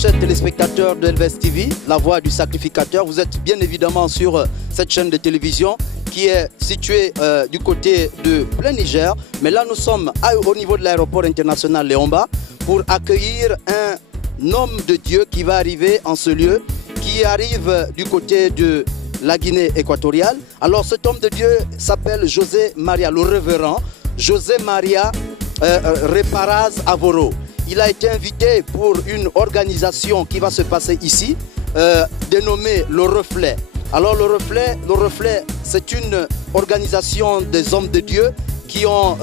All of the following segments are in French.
chers téléspectateurs de LVS TV, la voix du sacrificateur, vous êtes bien évidemment sur cette chaîne de télévision qui est située du côté de plein Niger. Mais là, nous sommes au niveau de l'aéroport international Léomba pour accueillir un homme de Dieu qui va arriver en ce lieu, qui arrive du côté de la Guinée équatoriale. Alors cet homme de Dieu s'appelle José Maria, le révérend José Maria Reparaz Avoro. Il a été invité pour une organisation qui va se passer ici, dénommée Le Reflet. Alors Le Reflet, c'est une organisation des hommes de Dieu qui ont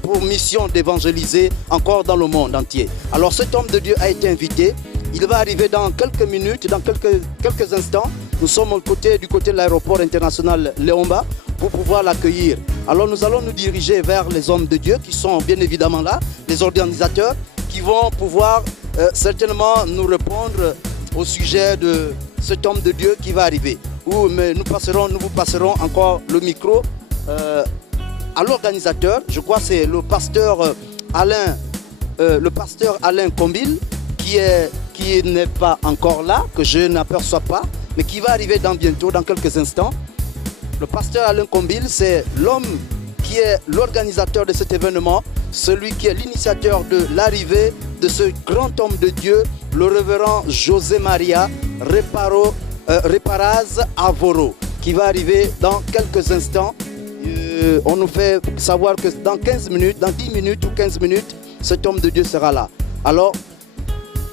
pour mission d'évangéliser encore dans le monde entier. Alors cet homme de Dieu a été invité. Il va arriver dans quelques minutes, dans quelques instants. Nous sommes du côté de l'aéroport international Léomba pour pouvoir l'accueillir. Alors nous allons nous diriger vers les hommes de Dieu qui sont bien évidemment là, les organisateurs, qui vont pouvoir certainement nous répondre au sujet de cet homme de Dieu qui va arriver. Mais nous vous passerons encore le micro à l'organisateur. Je crois que c'est le pasteur Alain Combil qui n'est pas encore là, que je n'aperçois pas, mais qui va arriver bientôt, dans quelques instants. Le pasteur Alain Combil, c'est l'homme qui est l'organisateur de cet événement, celui qui est l'initiateur de l'arrivée de ce grand homme de Dieu, le révérend José Maria Reparaz Avoro, qui va arriver dans quelques instants. On nous fait savoir que dans 10 minutes ou 15 minutes, cet homme de Dieu sera là. Alors,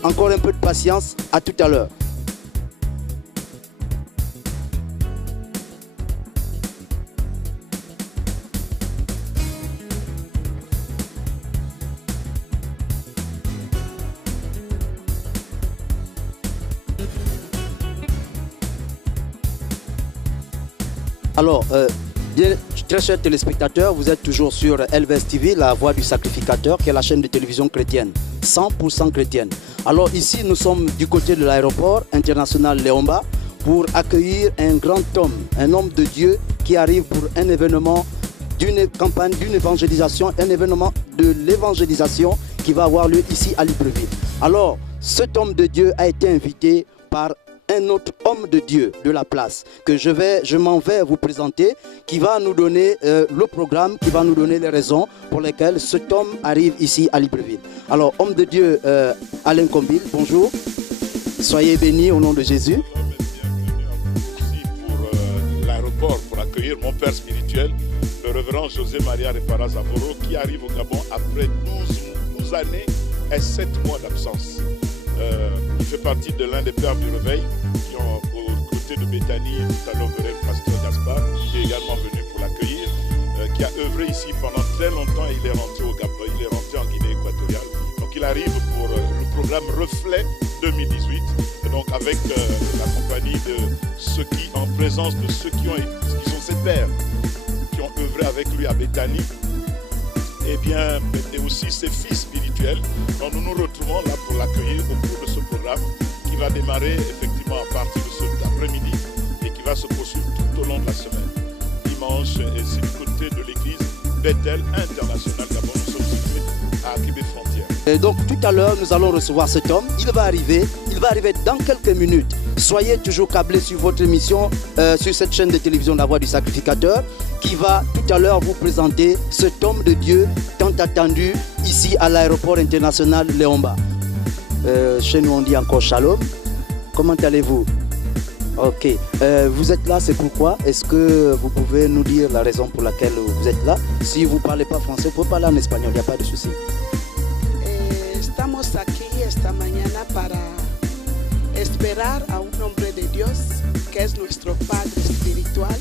encore un peu de patience, à tout à l'heure. Alors, très chers téléspectateurs, vous êtes toujours sur LVS TV, la voix du sacrificateur, qui est la chaîne de télévision chrétienne, 100% chrétienne. Alors ici, nous sommes du côté de l'aéroport international Léomba pour accueillir un grand homme, un homme de Dieu qui arrive pour un événement d'une campagne, d'une évangélisation, un événement de l'évangélisation qui va avoir lieu ici à Libreville. Alors, cet homme de Dieu a été invité par un autre homme de Dieu de la place que je m'en vais vous présenter, qui va nous donner le programme, qui va nous donner les raisons pour lesquelles cet homme arrive ici à Libreville. Alors, homme de Dieu Alain Combil, bonjour, soyez bénis au nom de Jésus. Bienvenue ici pour l'aéroport pour accueillir mon père spirituel, le révérend José Maria Reparaz Avoro, qui arrive au Gabon après 12 années et 7 mois d'absence. Il fait partie de l'un des pères du réveil qui ont aux côtés de Bethany, tout à l'heure verrez le pasteur Gaspard, qui est également venu pour l'accueillir, qui a œuvré ici pendant très longtemps. Il est rentré au Gabon, il est rentré en Guinée équatoriale. Donc il arrive pour le programme Reflet 2018, et donc avec la compagnie de ceux qui, en présence de ceux qui sont ses pères, qui ont œuvré avec lui à Bethany. Et bien, et aussi ses fils spirituels. Donc nous nous retrouvons là pour l'accueillir au cours de ce programme qui va démarrer effectivement à partir de cet après-midi et qui va se poursuivre tout au long de la semaine. Dimanche, et c'est du côté de l'église Bethel International Gabon. Nous sommes situés à Akibé Frontière. Et donc tout à l'heure, nous allons recevoir cet homme. Il va arriver dans quelques minutes. Soyez toujours câblés sur votre émission, sur cette chaîne de télévision La Voix du Sacrificateur, qui va tout à l'heure vous présenter cet homme de Dieu tant attendu ici à l'aéroport international Léomba. Chez nous on dit encore shalom. Comment allez-vous? Ok. Vous êtes là, c'est pourquoi? Est-ce que vous pouvez nous dire la raison pour laquelle vous êtes là? Si vous ne parlez pas français, vous pouvez parler en espagnol, il n'y a pas de souci. Estamos aquí esta mañana para esperar a un hombre de Dios que es nuestro Padre espiritual,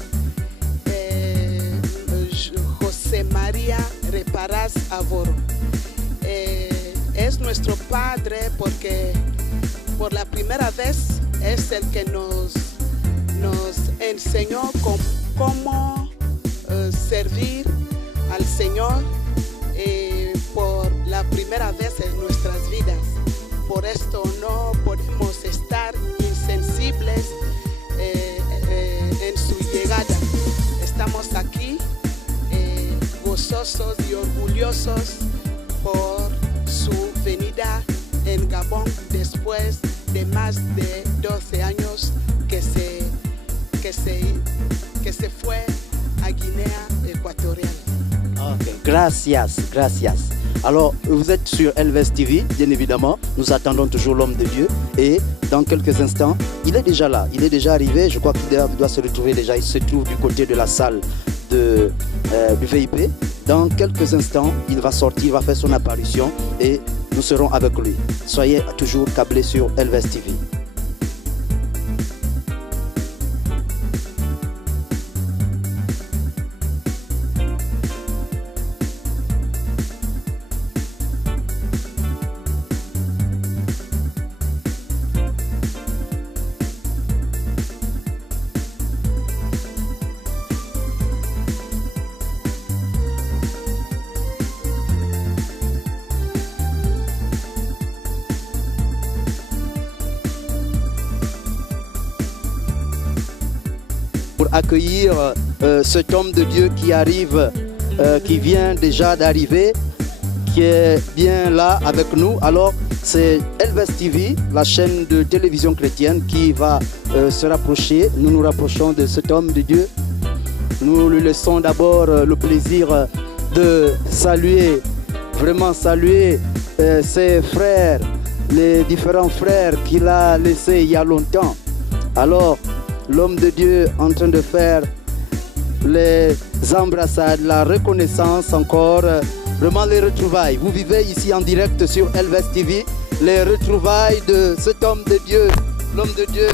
José María Reparaz Avoro. Es nuestro Padre porque por la primera vez es el que nos enseñó cómo servir al Señor por la primera vez en nuestras vidas. Por esto no podemos estar insensibles en su llegada. Estamos aquí gozosos y orgullosos por su venida en Gabón después de más de 12 años que se fue a Guinea Équatoriale. Ok, gracias, gracias. Alors, vous êtes sur Elvez TV, bien évidemment. Nous attendons toujours l'homme de Dieu. Et dans quelques instants, il est déjà là. Il est déjà arrivé. Je crois qu'il doit se retrouver déjà. Il se trouve du côté de la salle du VIP. Dans quelques instants, il va sortir, il va faire son apparition et nous serons avec lui. Soyez toujours câblés sur Elvez TV. Pour accueillir cet homme de Dieu qui arrive, qui vient déjà d'arriver, qui est bien là avec nous. Alors c'est Elvez TV, la chaîne de télévision chrétienne qui va se rapprocher. Nous nous rapprochons de cet homme de Dieu. Nous lui laissons d'abord le plaisir de saluer, vraiment saluer ses frères, les différents frères qu'il a laissés il y a longtemps. Alors, l'homme de Dieu en train de faire les embrassades, la reconnaissance encore, vraiment les retrouvailles. Vous vivez ici en direct sur Elvez TV, les retrouvailles de cet homme de Dieu, l'homme de Dieu,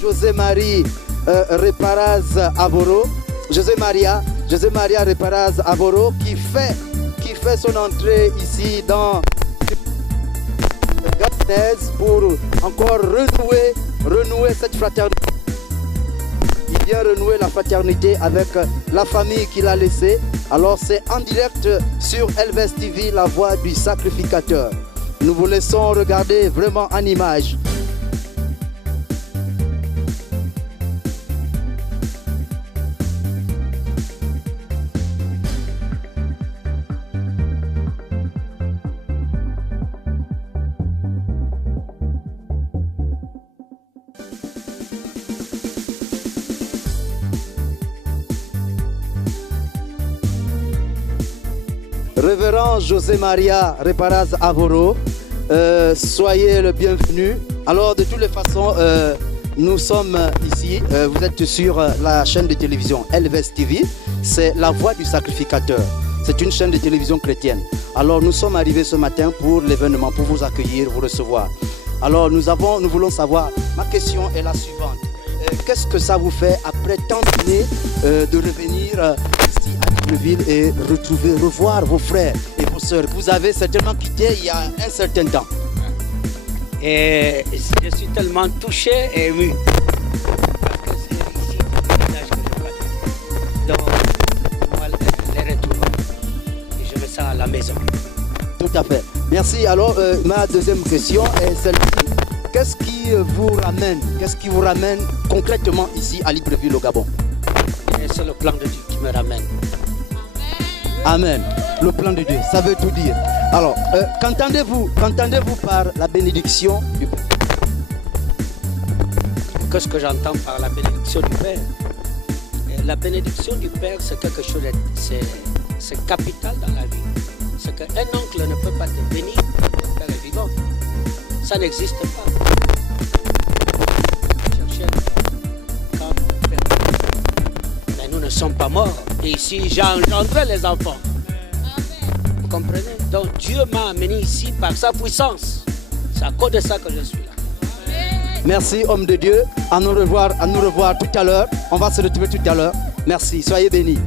José-Marie Reparaz Avoro, José-Maria Reparaz Avoro qui fait son entrée ici dans Gabonese pour encore renouer cette fraternité. Il vient renouer la fraternité avec la famille qu'il a laissée. Alors c'est en direct sur Elvez TV, la voix du sacrificateur. Nous vous laissons regarder vraiment en image. Révérend José-Maria Reparaz Avoro, soyez le bienvenu. Alors de toutes les façons, nous sommes ici, vous êtes sur la chaîne de télévision Elvez TV, c'est la voix du sacrificateur. C'est une chaîne de télévision chrétienne. Alors nous sommes arrivés ce matin pour l'événement, pour vous accueillir, vous recevoir. Alors nous voulons savoir, ma question est la suivante. Qu'est-ce que ça vous fait après tant d'années de revenir ici à Libreville et revoir vos frères et vos sœurs? Vous avez certainement quitté il y a un certain temps. Et je suis tellement touché et ému. Parce que c'est ici le village que je connais. Donc, moi, les retrouver. Et je me sens à la maison. Tout à fait. Merci. Alors, ma deuxième question est celle-ci. Qu'est-ce qui vous ramène concrètement ici à Libreville au Gabon? C'est le plan de Dieu qui me ramène. Amen. Le plan de Dieu, ça veut tout dire. Alors, qu'entendez-vous par la bénédiction du Père? Qu'est-ce que j'entends par la bénédiction du Père? Et la bénédiction du Père, c'est quelque chose c'est capital dans la vie. C'est qu'un oncle ne peut pas te bénir quand ton père est vivant. Ça n'existe pas. Cherchez quand ton père. Mais nous ne sommes pas morts. Et ici, j'ai engendré les enfants. Vous comprenez? Donc Dieu m'a amené ici par sa puissance. C'est à cause de ça que je suis là. Merci, homme de Dieu. À nous revoir tout à l'heure. On va se retrouver tout à l'heure. Merci. Soyez bénis.